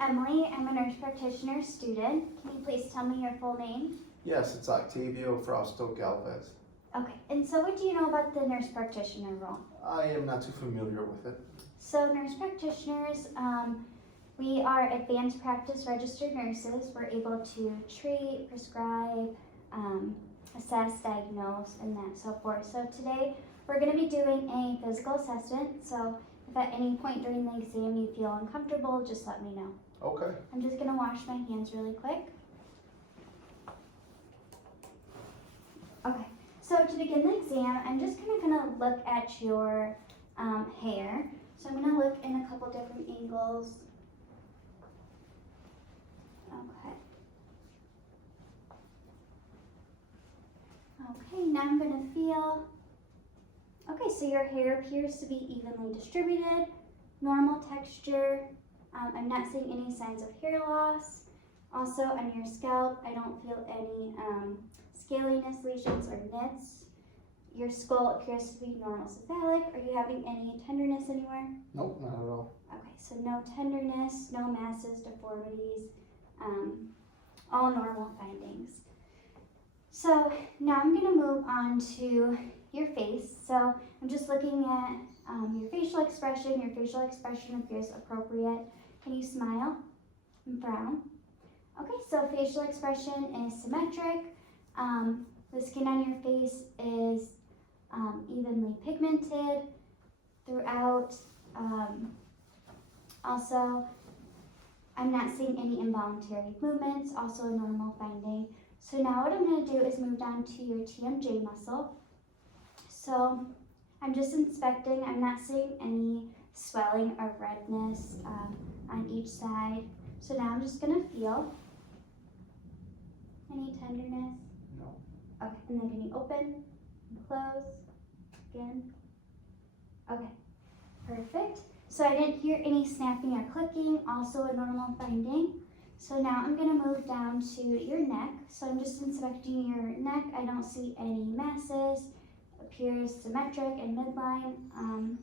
Emily. I'm a nurse practitioner student. Can you please tell me your full name? Yes, it's Octavio Frausto Galvez. Okay, and so what do you know about the nurse practitioner role? I am not too familiar with it. So nurse practitioners, we are advanced practice registered nurses. We're able to treat, prescribe, assess, diagnose, and that so forth. So today we're going to be doing a physical assessment. So if at any point during the exam you feel uncomfortable, just let me know. Okay. I'm just going to wash my hands really quick. Okay, so to begin the exam, I'm just going to look at your hair. So I'm going to look in a couple different angles. Okay. Okay, now I'm going to feel. Okay, so your hair appears to be evenly distributed, normal texture. I'm not seeing any signs of hair loss. Also on your scalp, I don't feel any scaliness, lesions, or nits. Your skull appears to be normal cephalic. Are you having any tenderness anywhere? Nope, not at all. Okay, so no tenderness, no masses, deformities, all normal findings. So now I'm going to move on to your face. So I'm just looking at your facial expression. Your facial expression appears appropriate. Can you smile and frown? Okay, so facial expression is symmetric. The skin on your face is evenly pigmented throughout. Also, I'm not seeing any involuntary movements, also a normal finding. So now what I'm going to do is move down to your TMJ muscle. So I'm just inspecting. I'm not seeing any swelling or redness on each side. So now I'm just going to feel. Any tenderness? No. Okay, and then can you open and close again? Okay, perfect. So I didn't hear any snapping or clicking, also a normal finding. So now I'm going to move down to your neck. So I'm just inspecting your neck. I don't see any masses. Appears symmetric and midline.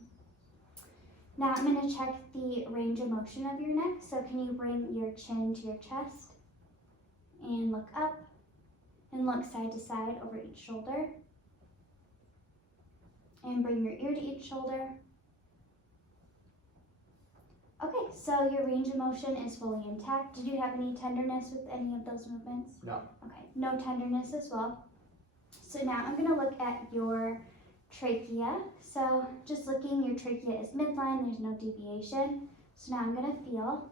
Now I'm going to check the range of motion of your neck. So can you bring your chin to your chest and look up and look side to side over each shoulder and bring your ear to each shoulder. Okay, so your range of motion is fully intact. Did you have any tenderness with any of those movements? No. Okay, no tenderness as well. So now I'm going to look at your trachea. So just looking, your trachea is midline, there's no deviation. So now I'm going to feel.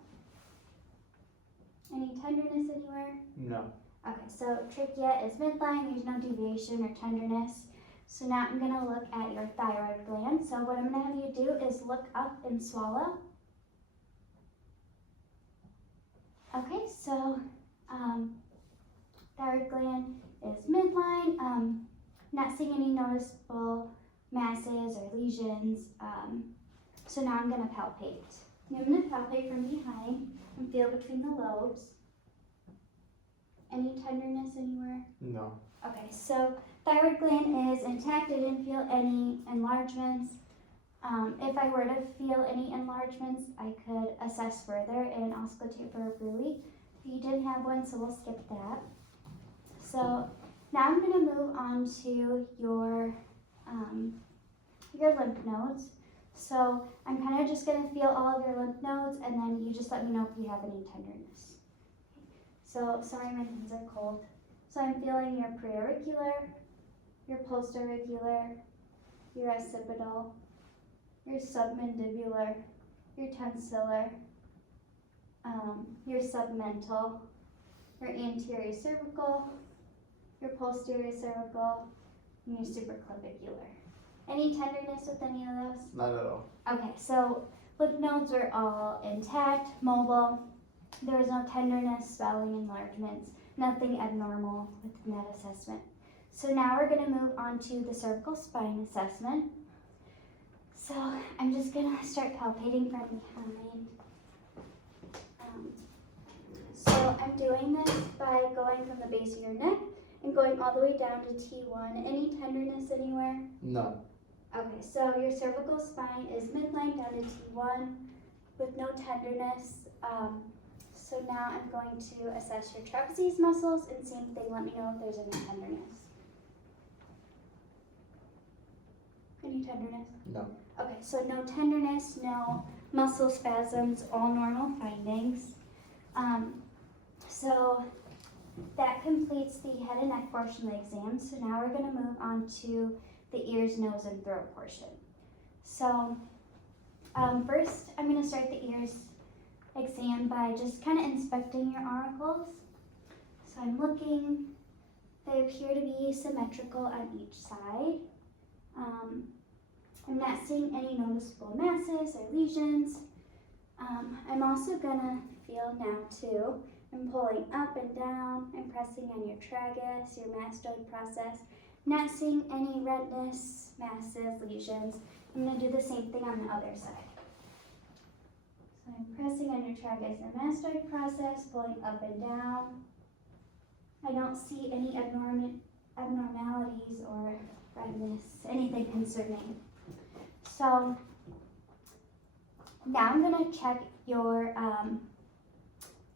Any tenderness anywhere? No. Okay, so trachea is midline, there's no deviation or tenderness. So now I'm going to look at your thyroid gland. So what I'm going to have you do is look up and swallow. Okay, so thyroid gland is midline. Not seeing any noticeable masses or lesions. So now I'm going to palpate. I'm going to palpate from behind and feel between the lobes. Any tenderness anywhere? No. Okay, so thyroid gland is intact. I didn't feel any enlargements. If I were to feel any enlargements, I could assess further and auscultate for a bruit. You didn't have one, so we'll skip that. So now I'm going to move on to your lymph nodes. So I'm kind of just going to feel all of your lymph nodes, and then you just let me know if you have any tenderness. So sorry, my hands are cold. So I'm feeling your preauricular, your postauricular, your occipital, your submandibular, your tonsillar, your submental, your anterior cervical, your posterior cervical, and your supraclavicular. Any tenderness with any of those? Not at all. Okay, so lymph nodes are all intact, mobile. There was no tenderness, swelling, enlargements, nothing abnormal within that assessment. So now we're going to move on to the cervical spine assessment. So I'm just going to start palpating from behind. So I'm doing this by going from the base of your neck and going all the way down to T1. Any tenderness anywhere? No. Okay, so your cervical spine is midline down to T1 with no tenderness. So now I'm going to assess your trapezius muscles, and same thing, let me know if there's any tenderness. Any tenderness? No. Okay, so no tenderness, no muscle spasms, all normal findings. So that completes the head and neck portion of the exam. So now we're going to move on to the ears, nose, and throat portion. So first, I'm going to start the ears exam by just kind of inspecting your auricles. So I'm looking, they appear to be symmetrical on each side. I'm not seeing any noticeable masses or lesions. I'm also gonna feel now too. I'm pulling up and down, I'm pressing on your tragus, your mastoid process. Not seeing any redness, masses, lesions. I'm gonna do the same thing on the other side. So I'm pressing on your tragus and mastoid process, pulling up and down. I don't see any abnormalities or redness, anything concerning. So now I'm going to check your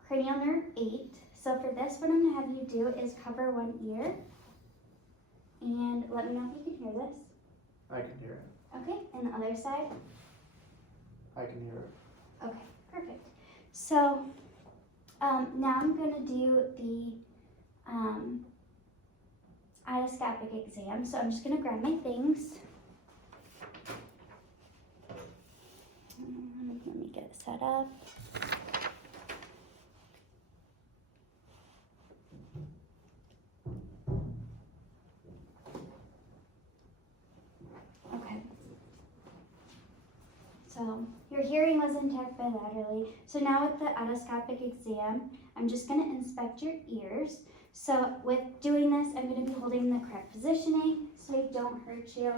cranial nerve 8. So for this, what I'm going to have you do is cover one ear. And let me know if you can hear this. I can hear it. Okay, and the other side? I can hear it. Okay, perfect. So now I'm going to do the otoscopic exam. So I'm just going to grab my things. Let me get it set up. Okay. So your hearing was intact bilaterally. So now with the otoscopic exam, I'm just going to inspect your ears. So with doing this, I'm going to be holding the correct positioning so I don't hurt you.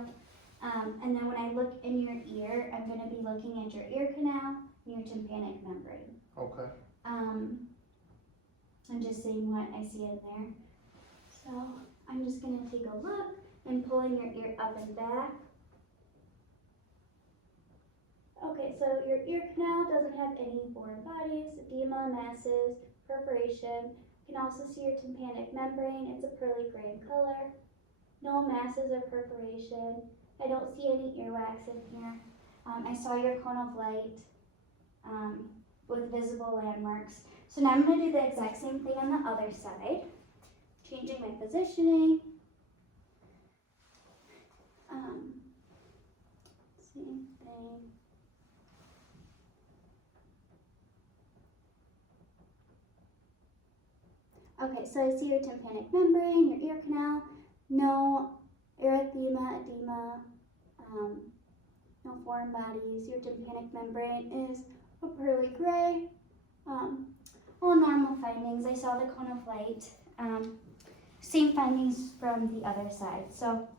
And then when I look in your ear, I'm going to be looking at your ear canal and your tympanic membrane. Okay. I'm just seeing what I see in there. So I'm just going to take a look and pulling your ear up and back. Okay, so your ear canal doesn't have any foreign bodies, edema, masses, perforation. You can also see your tympanic membrane. It's a pearly gray in color. No masses or perforation. I don't see any earwax in here. I saw your cone of light with visible landmarks. So now I'm going to do the exact same thing on the other side. Changing my positioning. Same thing. Okay, so I see your tympanic membrane, your ear canal, no erythema, edema, no foreign bodies. Your tympanic membrane is a pearly gray. All normal findings. I saw the cone of light. Same findings from the other side. So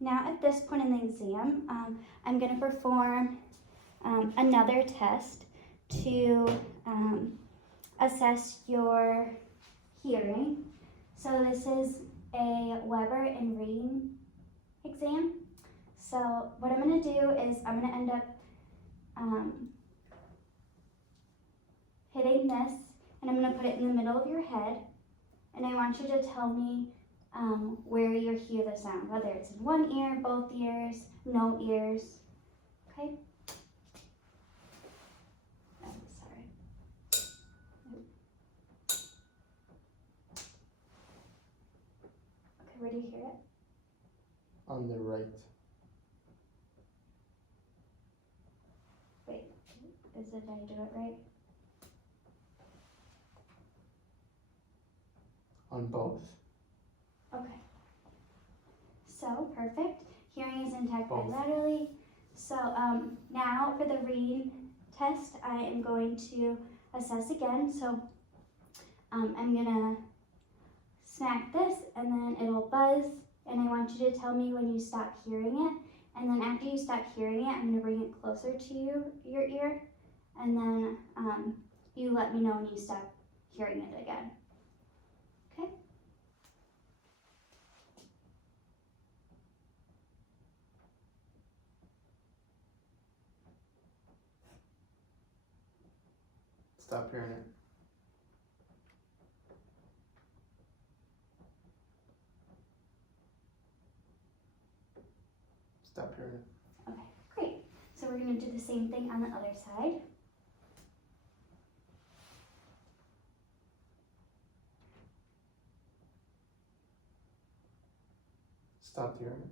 now at this point in the exam, I'm going to perform another test to assess your hearing. So this is a Weber and Rein exam. So what I'm going to do is I'm going to end up hitting this, and I'm going to put it in the middle of your head, and I want you to tell me where you hear the sound, whether it's in one ear, both ears, no ears. Okay? Oh, sorry. Okay, where do you hear it? On the right. Wait, did I do it right? On both. Okay. So, perfect. Hearing is intact Both. bilaterally. So, now for the read test, I am going to assess again. So, I'm going to smack this, and then it'll buzz, and I want you to tell me when you stop hearing it. And then after you stop hearing it, I'm going to bring it closer to your ear, and then you let me know when you stop hearing it again. Okay? Stop hearing it. Stop hearing it. Okay, great. So we're going to do the same thing on the other side. Stop hearing it.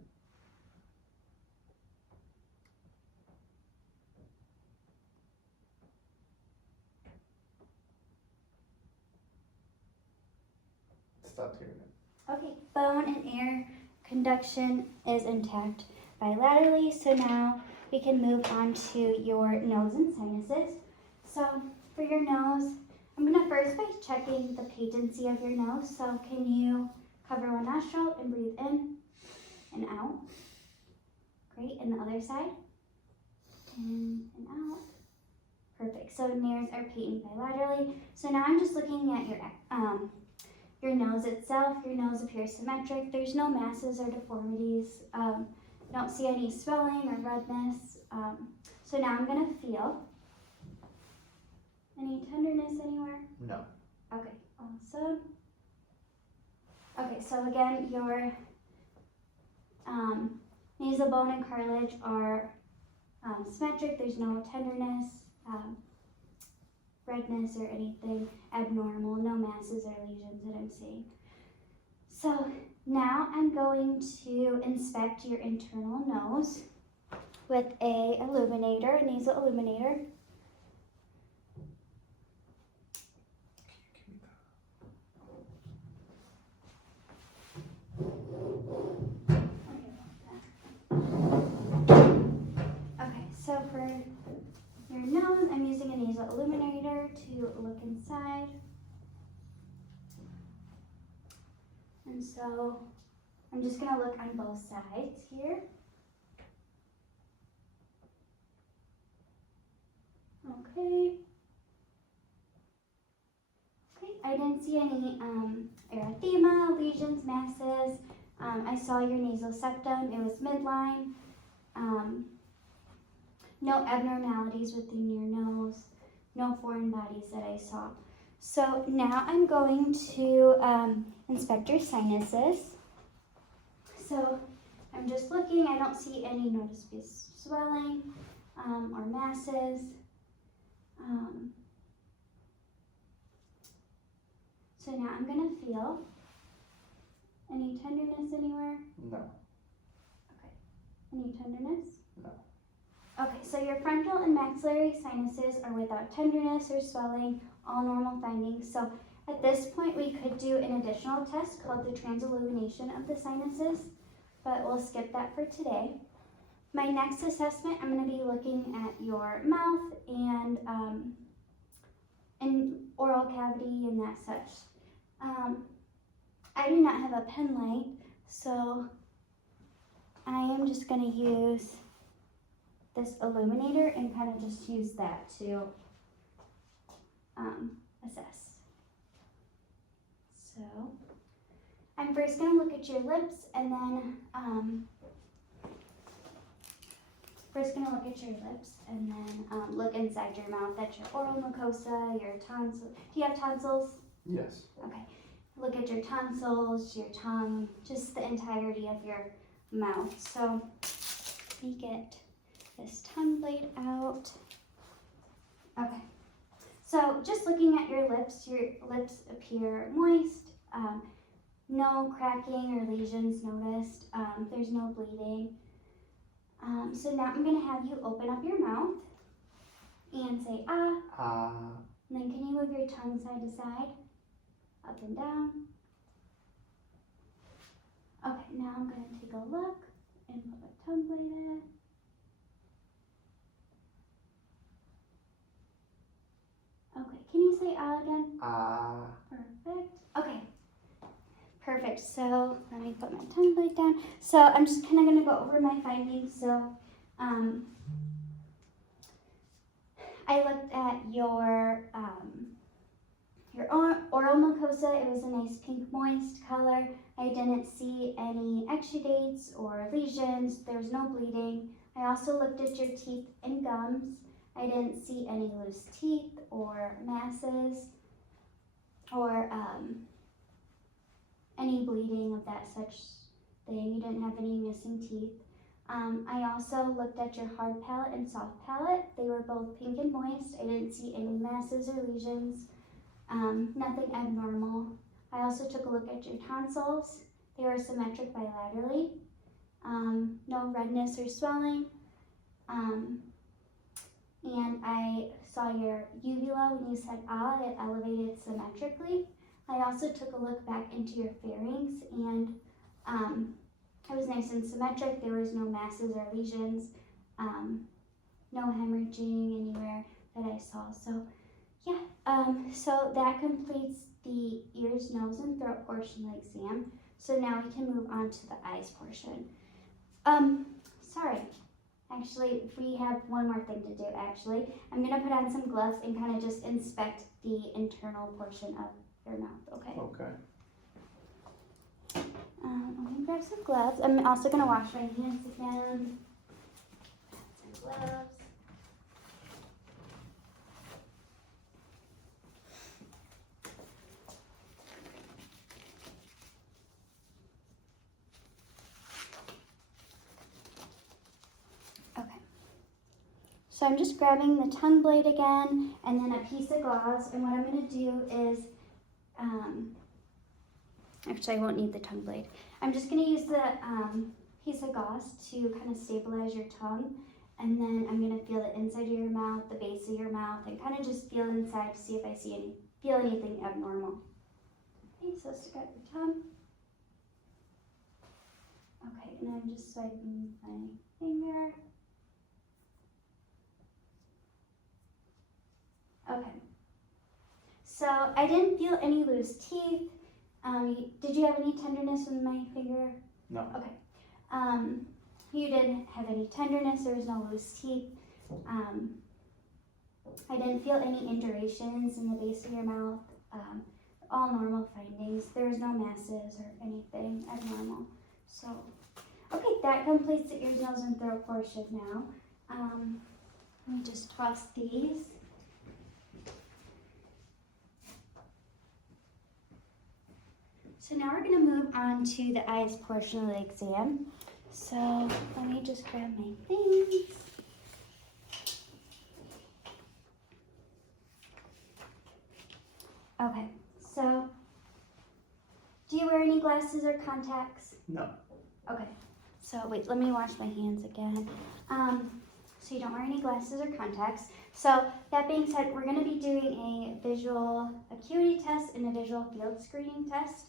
Stop hearing it. Okay, bone and air conduction is intact bilaterally. So now we can move on to your nose and sinuses. So for your nose, I'm going to first by checking the patency of your nose. So can you cover one nostril and breathe in and out? Great. And the other side. In and out. Perfect. So nares are patent bilaterally. So now I'm just looking at your nose itself. Your nose appears symmetric. There's no masses or deformities. Don't see any swelling or redness. So now I'm going to feel. Any tenderness anywhere? No. Okay, awesome. Okay, so again, your nasal bone and cartilage are symmetric. There's no tenderness, redness, or anything abnormal. No masses or lesions that I'm seeing. So now I'm going to inspect your internal nose with a illuminator, a nasal illuminator. Okay, so for your nose, I'm using a nasal illuminator to look inside. And so I'm just going to look on both sides here. Okay. Okay, I didn't see any erythema, lesions, masses. I saw your nasal septum. It was midline. No abnormalities within your nose. No foreign bodies that I saw. So now I'm going to inspect your sinuses. So I'm just looking. I don't see any noticeable swelling or masses. So now I'm going to feel. Any tenderness anywhere? No. Okay. Any tenderness? No. Okay, so your frontal and maxillary sinuses are without tenderness or swelling, all normal findings. So at this point, we could do an additional test called the transillumination of the sinuses, but we'll skip that for today. My next assessment, I'm going to be looking at your mouth and oral cavity and that such. I do not have a pen light, so I am just going to use this illuminator and kind of just use that to assess. So I'm first going to look at your lips and then look inside your mouth at your oral mucosa, your tonsils. Do you have tonsils? Yes. Okay. Look at your tonsils, your tongue, just the entirety of your mouth. So let me get this tongue blade out. Okay. So just looking at your lips appear moist. No cracking or lesions noticed. There's no bleeding. So now I'm going to have you open up your mouth and say ah. Ah. And then can you move your tongue side to side? Up and down. Okay, now I'm going to take a look and put my tongue blade in. Okay, can you say ah again? Ah. Perfect. Okay. Perfect. So let me put my tongue blade down. So I'm just kind of going to go over my findings. So I looked at your oral mucosa. It was a nice pink moist color. I didn't see any exudates or lesions. There was no bleeding. I also looked at your teeth and gums. I didn't see any loose teeth or masses or any bleeding of that such thing. You didn't have any missing teeth. I also looked at your hard palate and soft palate. They were both pink and moist. I didn't see any masses or lesions, nothing abnormal. I also took a look at your tonsils. They were symmetric bilaterally. No redness or swelling. And I saw your uvula when you said ah, it elevated symmetrically. I also took a look back into your pharynx, and it was nice and symmetric. There was no masses or lesions, no hemorrhaging anywhere that I saw. So yeah, so that completes the ears, nose, and throat portion of the exam. So now we can move on to the eyes portion. Sorry. Actually, we have one more thing to do, actually. I'm going to put on some gloves and kind of just inspect the internal portion of your mouth, okay? Okay. I'm going to grab some gloves. I'm also going to wash my hands again. Some gloves. So I'm just grabbing the tongue blade again and then a piece of gauze, and what I'm going to do is, actually I won't need the tongue blade. I'm just going to use the piece of gauze to kind of stabilize your tongue, and then I'm going to feel the inside of your mouth, the base of your mouth, and kind of just feel inside to see if I feel anything abnormal. Okay, so stick out your tongue. Okay, and I'm just swiping my finger. Okay, so I didn't feel any loose teeth. Did you have any tenderness with my finger? No. Okay. You didn't have any tenderness. There was no loose teeth. I didn't feel any indurations in the base of your mouth. All normal findings. There was no masses or anything abnormal. So, okay, that completes the ears, nose, and throat portion now. Let me just toss these. So now we're going to move on to the eyes portion of the exam. So let me just grab my things. Okay, so do you wear any glasses or contacts? No. Okay, so wait, let me wash my hands again. So you don't wear any glasses or contacts. So that being said, we're going to be doing a visual acuity test and a visual field screening test.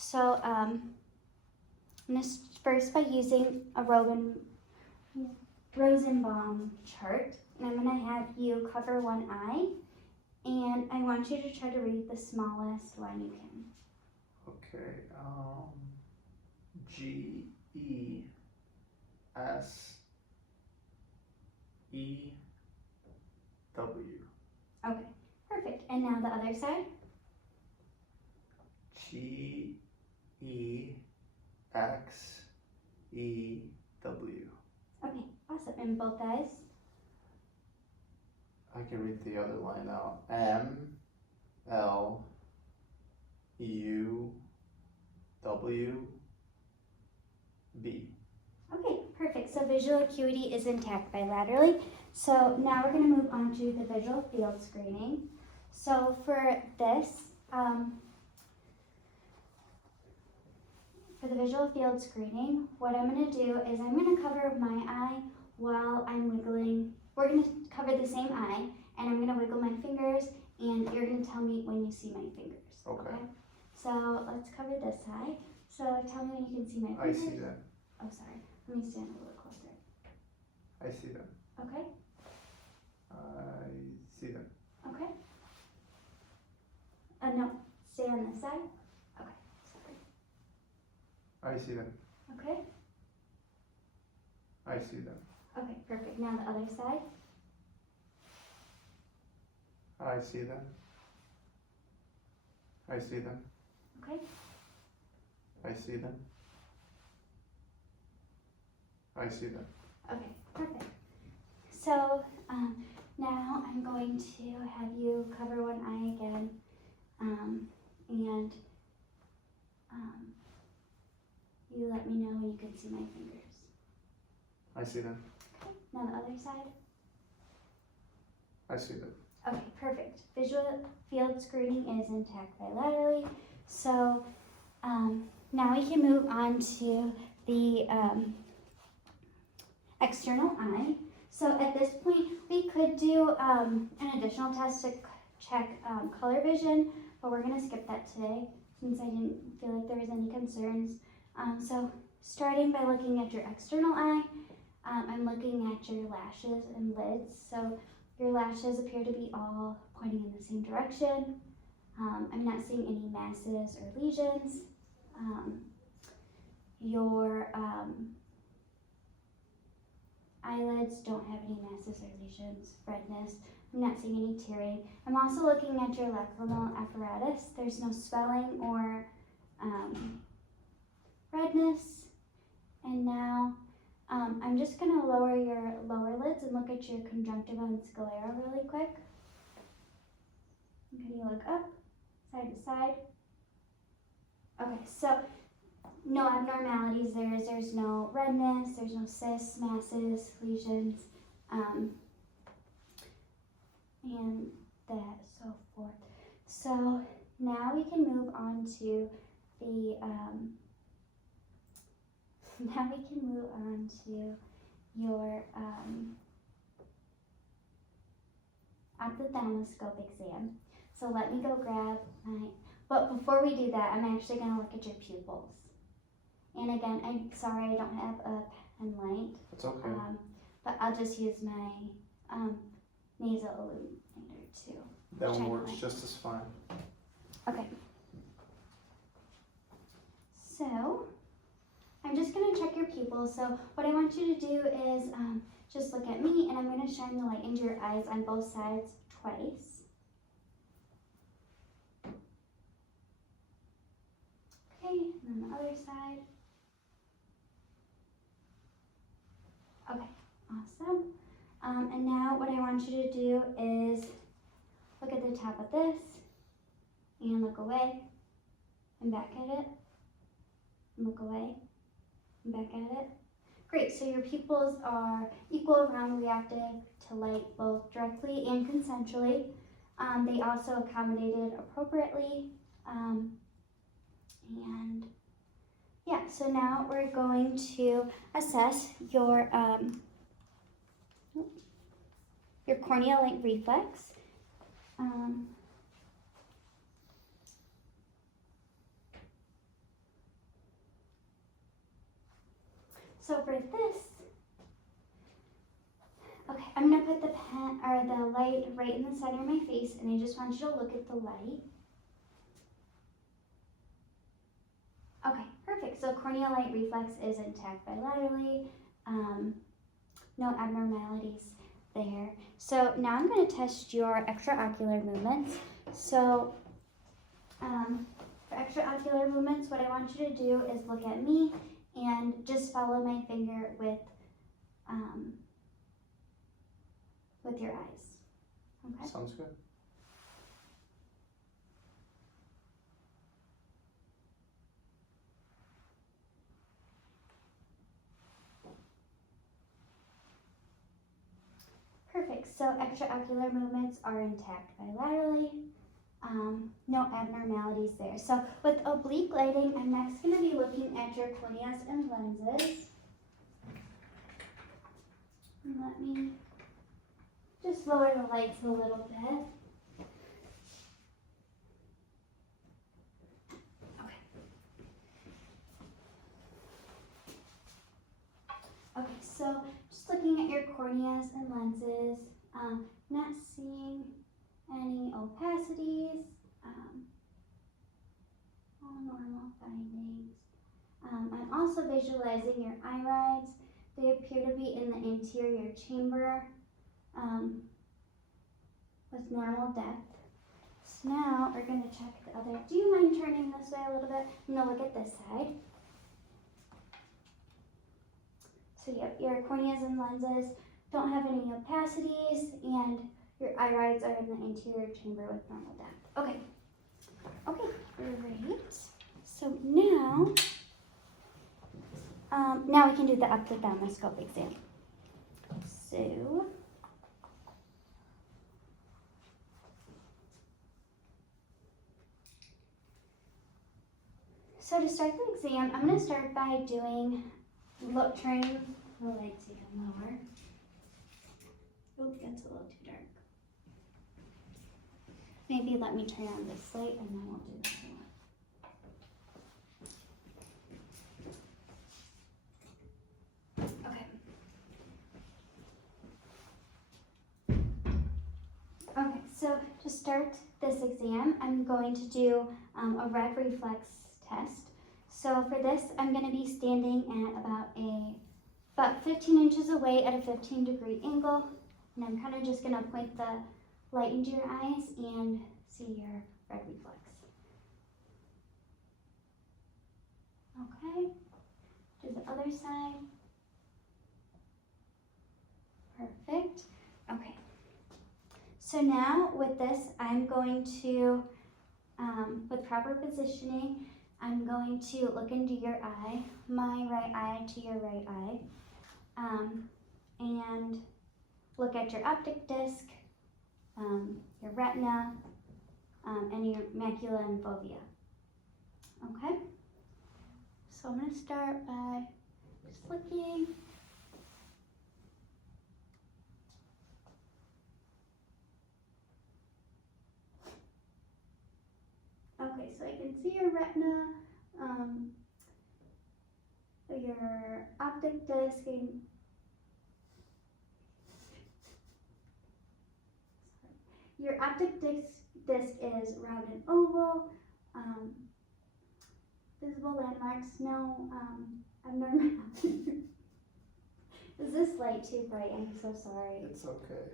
So I'm going to first by using a Rosenbaum chart, and I'm going to have you cover one eye, and I want you to try to read the smallest one you can. Okay. GESEW. Okay, perfect. And now the other side. GEXEW. Okay, awesome. And both eyes. I can read the other line out. MLUWB. Okay, perfect. So visual acuity is intact bilaterally. So now we're going to move on to the visual field screening. So for this, for the visual field screening, what I'm going to do is I'm going to cover my eye while I'm wiggling. We're going to cover the same eye, and I'm going to wiggle my fingers, and you're going to tell me when you see my fingers. Okay. So let's cover this eye. So tell me when you can see my I fingers. see them. Oh, sorry. Let me stand a little closer. I see them. Okay. I see them. Okay. No, stay on this side. Okay, sorry. I see them. Okay. I see them. Okay, perfect. Now the other side. I see them. I see them. Okay. I see them. I see them. Okay, perfect. So now I'm going to have you cover one eye again, and you let me know when you can see my fingers. I see them. Okay, now the other side. I see them. Okay, perfect. Visual field screening is intact bilaterally. So now we can move on to the external eye. So at this point, we could do an additional test to check color vision, but we're gonna skip that today since I didn't feel like there was any concerns. So starting by looking at your external eye, I'm looking at your lashes and lids. So your lashes appear to be all pointing in the same direction. I'm not seeing any masses or lesions. Your eyelids don't have any masses or lesions, redness. I'm not seeing any tearing. I'm also looking at your lacrimal apparatus. There's no swelling or redness. And now I'm just going to lower your lower lids and look at your conjunctiva and sclera really quick. Can you look up, side to side? Okay, so no abnormalities there. There's no redness, there's no cysts, masses, lesions, and that, so forth. So now we can move on to the your ophthalmoscope exam. So let me go grab my, but before we do that, I'm actually going to look at your pupils. And again, I'm sorry I don't have a pen light. It's okay. But I'll just use my nasal illuminator too. That one works just as fine. Okay. So I'm just going to check your pupils. So what I want you to do is just look at me, and I'm going to shine the light into your eyes on both sides twice. Okay, and then the other side. Okay, awesome. And now what I want you to do is look at the top of this and look away and back at it and look away and back at it. Great, so your pupils are equal, round, reactive to light, both directly and consensually. They also accommodated appropriately. And yeah, so now we're going to assess your corneal light reflex. So for this, okay, I'm gonna put the pen or the light right in the center of my face, and I just want you to look at the light. Okay, perfect. So corneal light reflex is intact bilaterally. No abnormalities there. So now I'm going to test your extraocular movements. So for extraocular movements, what I want you to do is look at me and just follow my finger with your eyes. Okay. Sounds good. Perfect. So extraocular movements are intact bilaterally. No abnormalities there. So with oblique lighting, I'm next going to be looking at your corneas and lenses. And let me just lower the lights a little bit. Okay, so just looking at your corneas and lenses, not seeing any opacities, all normal findings. I'm also visualizing your irides. They appear to be in the anterior chamber with normal depth. So now we're going to check the other. Do you mind turning this way a little bit? I'm going to look at this side. So yep, your corneas and lenses don't have any opacities, and your irides are in the anterior chamber with normal depth. Okay. Okay, great. So now, now we can do the ophthalmoscope exam. So to start the exam, I'm going to start by doing, turning the lights even lower. Oh, that's a little too dark. Maybe let me turn on this light and then we'll do this one. Okay. Okay, so to start this exam, I'm going to do a red reflex test. So for this, I'm going to be standing at about 15 inches away at a 15-degree angle, and I'm kind of just going to point the light into your eyes and see your red reflex. Okay, do the other side. Perfect. Okay. So now with this, I'm going to, with proper positioning, I'm going to look into your eye, my right eye to your right eye, and look at your optic disc, your retina, and your macula and fovea. Okay? So I'm going to start by just looking. Okay, so I can see your retina, your optic disc, your optic disc is round and oval. Visible landmarks, no abnormality. Is this light too bright? I'm so sorry. It's okay.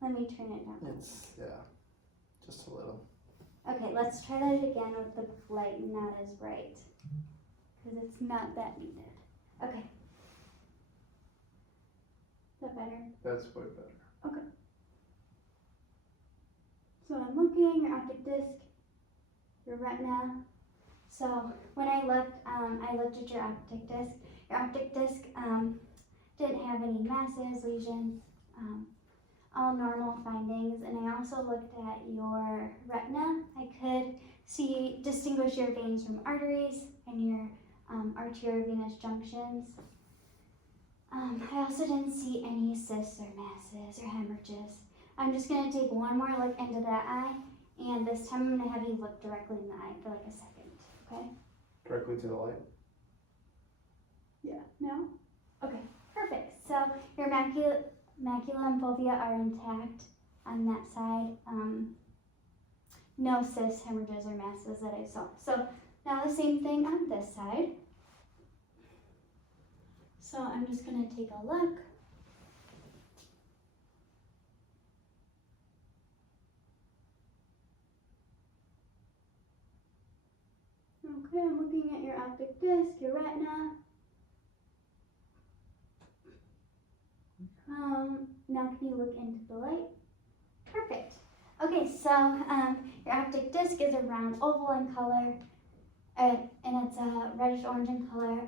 Let me turn it down. Yeah, just a little. Okay, let's try that again with the light not as bright, because it's not that needed. Okay. Is that better? That's way better. Okay. So I'm looking, your optic disc, your retina. So when I looked at your optic disc. Your optic disc didn't have any masses, lesions, all normal findings. And I also looked at your retina. I could distinguish your veins from arteries and your arteriovenous junctions. I also didn't see any cysts or masses or hemorrhages. I'm just going to take one more look into that eye, and this time I'm going to have you look directly in the eye for like a second, okay? Directly to the light? Yeah. No? Okay, perfect. So your macula and fovea are intact on that side. No cysts, hemorrhages, or masses that I saw. So now the same thing on this side. So I'm just going to take a look. Okay, I'm looking at your optic disc, your retina. Now can you look into the light? Perfect. Okay, so your optic disc is a round oval in color, and it's a reddish orange in color.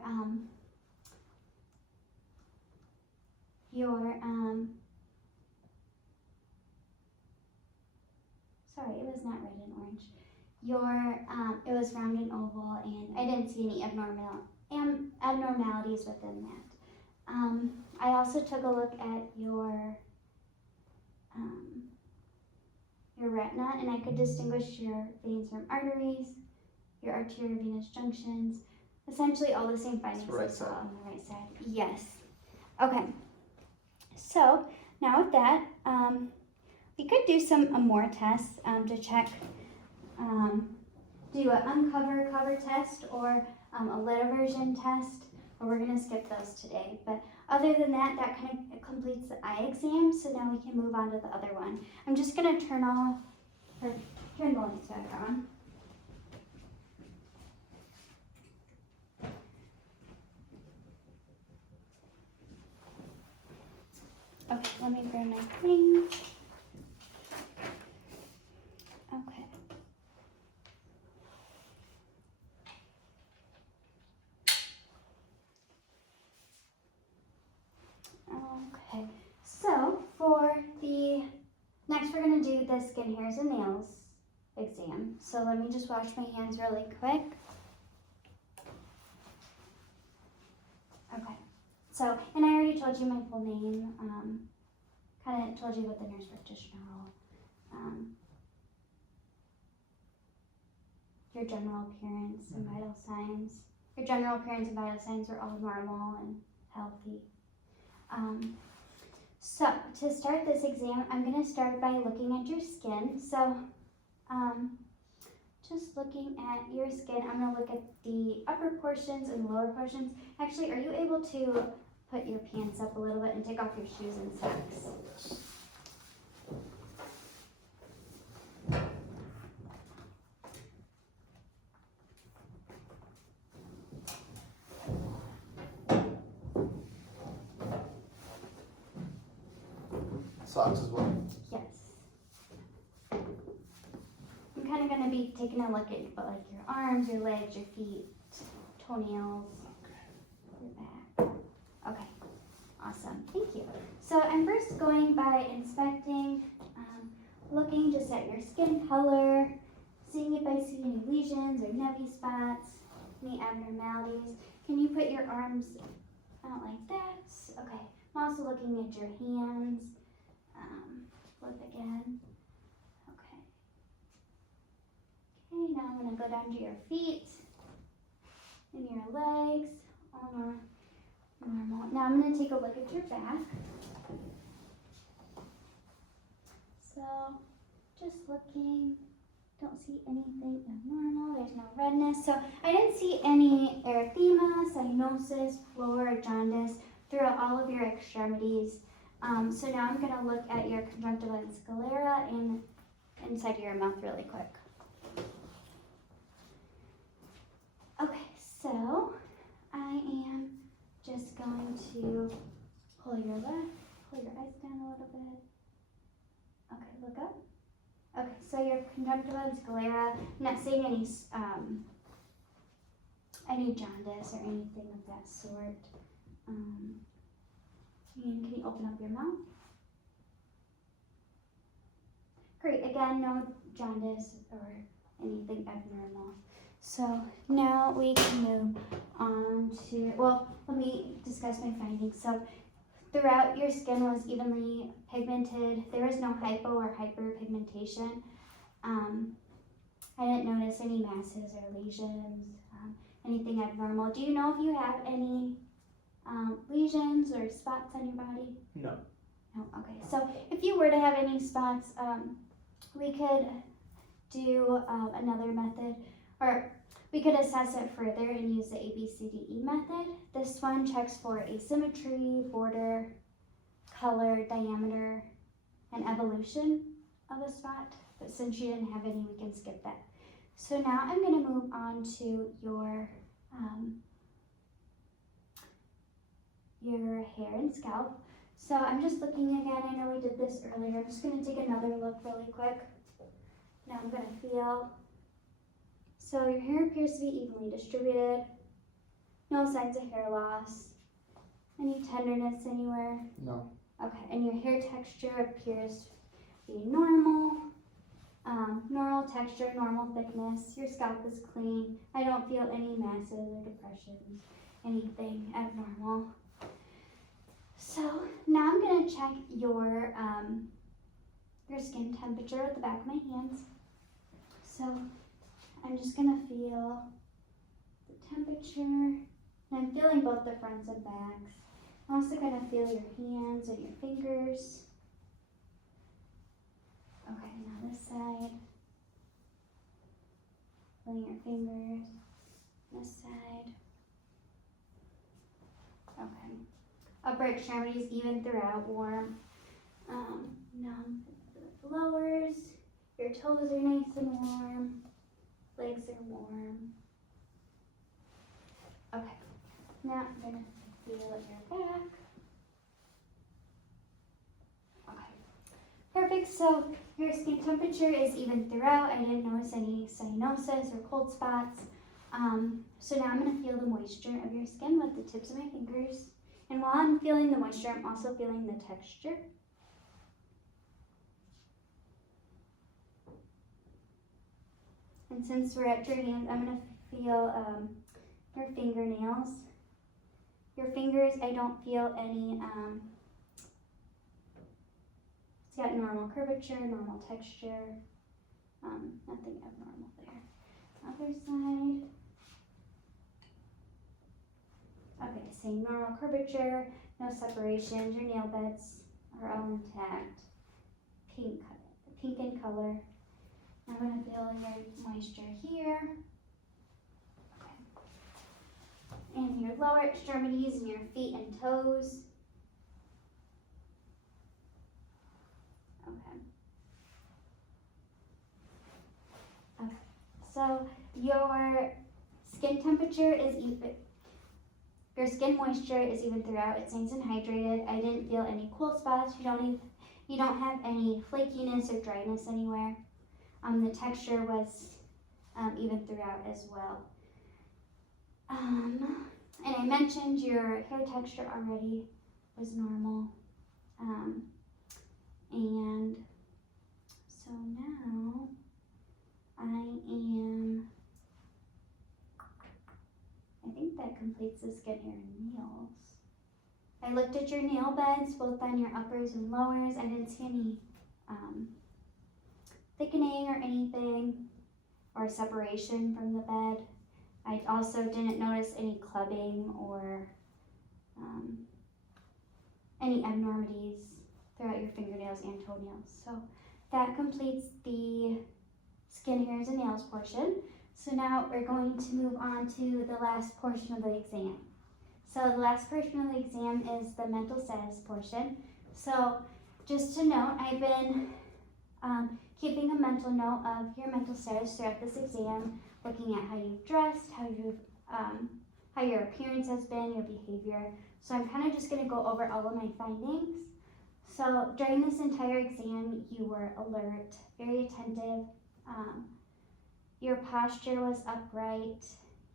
Sorry, it was not red and orange. It was round and oval, and I didn't see any abnormalities within that. I also took a look at your retina, and I could distinguish your veins from arteries, your arteriovenous junctions, essentially all the same findings I saw on the right side. Yes. Okay. So now with that, we could do some more tests to check. Do an uncover test or a lit aversion test, but we're going to skip those today. But other than that, that kind of completes the eye exam, so now we can move on to the other one. I'm just going to turn the lights back on. Okay, let me grab my thing. Okay. Okay, so for the, next we're gonna do the skin, hairs, and nails exam. So let me just wash my hands really quick. Okay, so, and I already told you my full name, kind of told you about the nurse practitioner role. Your general appearance and vital signs. Your general appearance and vital signs are all normal and healthy. So to start this exam, I'm going to start by looking at your skin. So just looking at your skin, I'm going to look at the upper portions and lower portions. Actually, are you able to put your pants up a little bit and take off your shoes and socks? Yes. Socks as well. Yes. I'm kind of going to be taking a look at like your arms, your legs, your feet, toenails, your back. Okay, awesome. Thank you. So I'm first going by inspecting, looking just at your skin color, seeing if I see any lesions or nevy spots, any abnormalities. Can you put your arms out like that? Okay. I'm also looking at your hands. Flip again. Okay. Okay, now I'm going to go down to your feet and your legs. All normal. Now I'm going to take a look at your back. So, just looking. Don't see anything abnormal. There's no redness. So, I didn't see any erythema, cyanosis, floor, or jaundice throughout all of your extremities. So now I'm going to look at your conjunctiva and sclera and inside your mouth really quick. Okay, so I am just going to pull your eyes down a little bit. Okay, look up. Okay, so your conjunctiva and sclera, I'm not seeing any jaundice or anything of that sort. And can you open up your mouth? Great, again, no jaundice or anything abnormal. So now we can move on to, well, let me discuss my findings. So throughout your skin was evenly pigmented. There was no hypo or hyperpigmentation. I didn't notice any masses or lesions, anything abnormal. Do you know if you have any lesions or spots on your body? No. No, okay. So if you were to have any spots, we could do another method, or we could assess it further and use the ABCDE method. This one checks for asymmetry, border, color, diameter, and evolution of a spot. But since you didn't have any, we can skip that. So now I'm going to move on to your hair and scalp. So I'm just looking again. I know we did this earlier. I'm just going to take another look really quick. Now I'm going to feel. So your hair appears to be evenly distributed. No signs of hair loss. Any tenderness anywhere? No. Okay, and your hair texture appears to be normal. Normal texture, normal thickness. Your scalp is clean. I don't feel any masses or depressions, anything abnormal. So now I'm going to check your skin temperature with the back of my hands. So I'm just going to feel the temperature. And I'm feeling both the fronts and backs. I'm also going to feel your hands and your fingers. Okay, now this side. Feeling your fingers. This side. Okay. Upper extremities even throughout, warm. Numb. Lowers. Your toes are nice and warm. Legs are warm. Okay. Now I'm gonna feel your back. so your skin temperature is even throughout. I didn't notice any cyanosis or cold spots. So now I'm going to feel the moisture of your skin with the tips of my fingers. And while I'm feeling the moisture, I'm also feeling the texture. And since we're at your hands, I'm going to feel your fingernails. Your fingers, I don't feel any, it's got normal curvature, normal texture, nothing abnormal there. Other side. Okay, same normal curvature, no separations, your nail beds are all intact. Pink in color. I'm going to feel your moisture here. Okay. And your lower extremities and your feet and toes. Okay. Okay. So your skin temperature is even. Your skin moisture is even throughout. It's nice and hydrated. I didn't feel any cool spots. You don't have any flakiness or dryness anywhere. The texture was even throughout as well. And I mentioned your hair texture already was normal. And so now I think that completes the skin, hair, and nails. I looked at your nail beds, both on your uppers and lowers. I didn't see any thickening or anything, or separation from the bed. I also didn't notice any clubbing or any abnormalities throughout your fingernails and toenails. So that completes the skin, hairs, and nails portion. So now we're going to move on to the last portion of the exam. So the last portion of the exam is the mental status portion. So just to note, I've been keeping a mental note of your mental status throughout this exam, looking at how you've dressed, how your appearance has been, your behavior. So I'm kind of just going to go over all of my findings. So during this entire exam, you were alert, very attentive. Your posture was upright.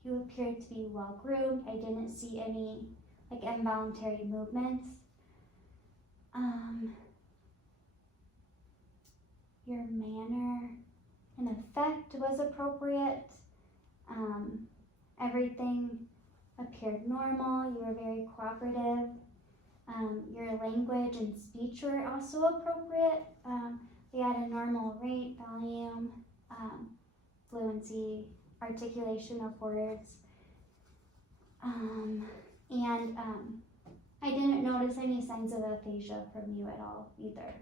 You appeared to be well groomed. I didn't see any involuntary movements. Your manner and effect was appropriate. Everything appeared normal. You were very cooperative. Your language and speech were also appropriate. We had a normal rate, volume, fluency, articulation of words. I didn't notice any signs of aphasia from you at all either.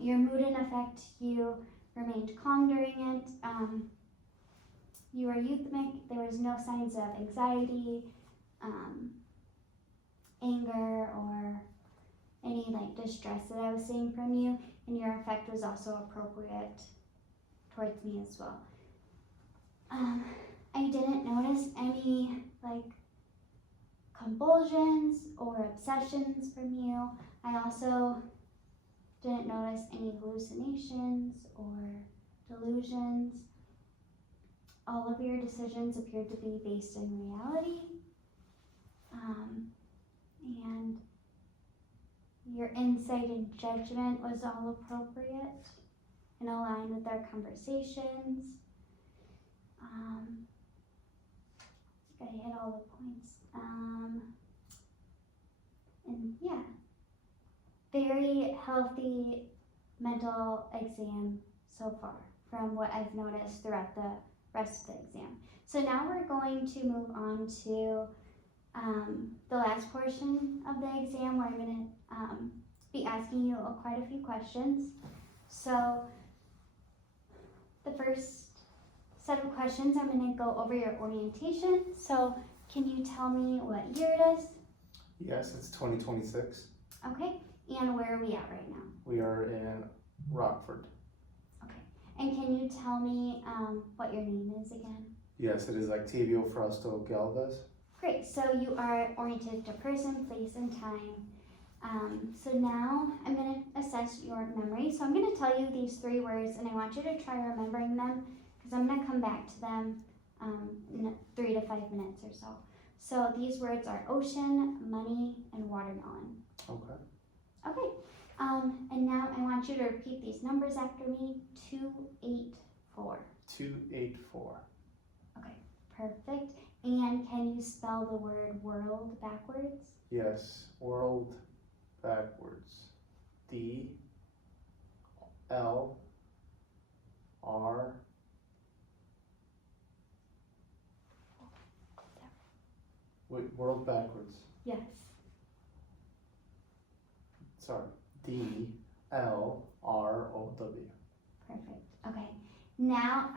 Your mood and affect, you remained calm during it. You were euthmic. There was no signs of anxiety, anger, or any distress that I was seeing from you. And your affect was also appropriate towards me as well. I didn't notice any convulsions or obsessions from you. I also didn't notice any hallucinations or delusions. All of your decisions appeared to be based in reality. And your insight and judgment was all appropriate and aligned with our conversations. I hit all the points. And yeah, very healthy mental exam so far from what I've noticed throughout the rest of the exam. So now we're going to move on to the last portion of the exam where I'm going to be asking you quite a few questions. So the first set of questions, I'm going to go over your orientation. So can you tell me what year it is? Yes, it's 2026. Okay, and where are we at right now? We are in Rockford. Okay, and can you tell me what your name is again? Yes, it is Octavio Frausto Galvez. Great, so you are oriented to person, place, and time. So now I'm going to assess your memory. So I'm going to tell you these 3 words, and I want you to try remembering them because I'm going to come back to them in 3 to 5 minutes or so. So these words are ocean, money, and watermelon. Okay. Okay. And now I want you to repeat these numbers after me. 284. 284. Okay, perfect. And can you spell the word world backwards? Yes. World backwards. D L R. Wait, world backwards. Yes. Sorry. D L R O W. Perfect. Okay. Now,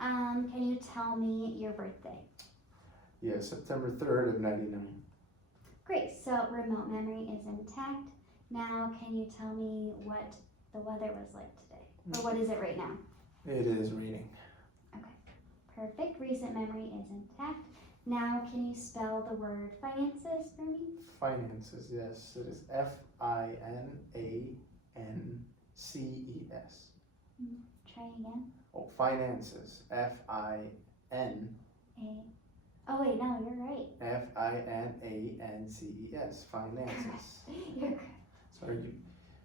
can you tell me your birthday? Yes, September 3rd of 99. Great. So remote memory is intact. Now, can you tell me what the weather was like today? Or what is it right now? It is raining. Perfect. Recent memory is intact. Now, can you spell the word finances for me? Finances, yes. It is Finances. Try again. Oh, finances. Finances. Oh wait, no, you're right. Finances. Finances. You're correct. Sorry,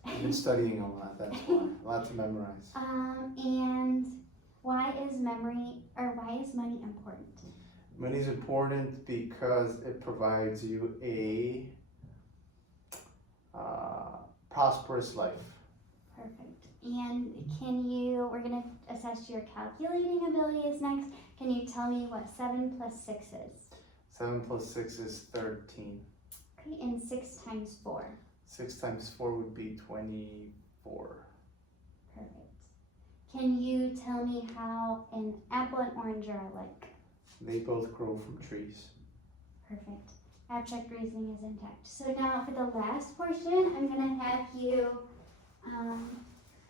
you've been studying a lot, that's why. A lot to memorize. And why is money important? Money is important because it provides you a prosperous life. Perfect. And we're gonna assess your calculating abilities next. Can you tell me what 7 plus 6 is? 7 plus 6 is 13. Okay, and 6 times 4. 6 times 4 would be 24. Perfect. Can you tell me how an apple and orange are alike? They both grow from trees. Perfect. Abstract reasoning is intact. So now for the last portion, I'm gonna have you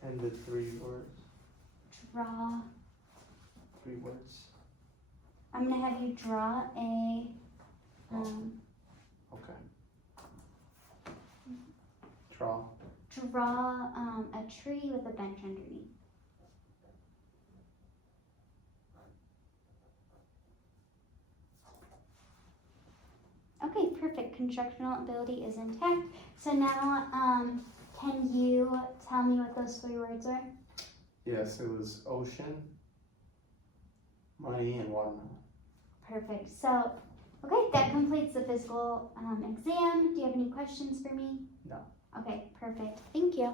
And the 3 words? draw. 3 words? I'm gonna have you draw a Okay. Draw. a tree with a bench underneath. Okay, perfect. Constructional ability is intact. So now, can you tell me what those 3 words are? Yes, it was ocean, money, and watermelon. Perfect. So, okay, that completes the physical exam. Do you have any questions for me? No. Okay, perfect. Thank you.